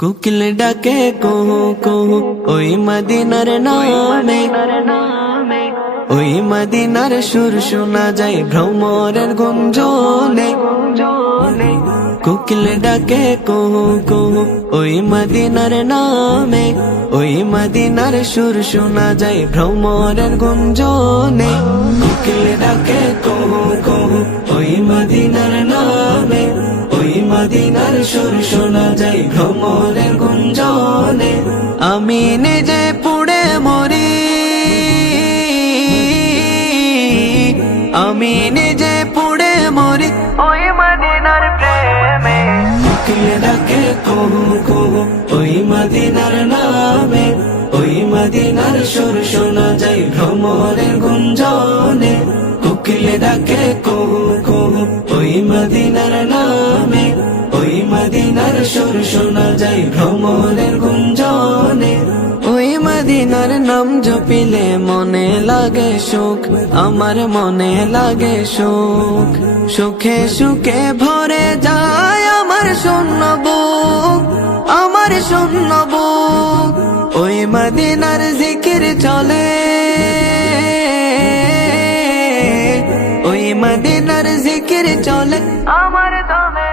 কোকিল ডাকে কুহু কুহু ওই মদিনার নামে, ওই মদিনার সুর শোনা যায় ভ্রমরের গুঞ্জনে। কোকিল ডাকে কুহু কুহু ওই মদিনার নামে, ওই মদিনার সুর শোনা যায় ভ্রমরের গুঞ্জনে। কোকিল ডাকে কুহু কুহু ওই মদিনার নামে, ওই মদিনার সুর শোনা যায় ভ্রমরের গুঞ্জনে। আমি নিজে পুড়ে মরি, আমি নিজে পুড়ে মরি ওই মদিনার প্রেমে। কোকিল ডাকে কুহু কুহু ওই মদিনার নামে, ওই মদিনার সুর শোনা যায় ভ্রমরের গুঞ্জনে। কোকিল ডাকে কুহু কুহু ওই মদিনার নামে, ওই মদিনার সুর শোনা যায় ভ্রমরের গুঞ্জনে। ওই মদিনার নাম জপিলে মনে লাগে সুখ, আমার মনে লাগে সুখ। সুখে সুখে ভরে যায় আমার শূন্য বুক, আমার শূন্য বুক। ওই মদিনার জিকির চলে, ওই মদিনার জিকির চলে আমার দমে।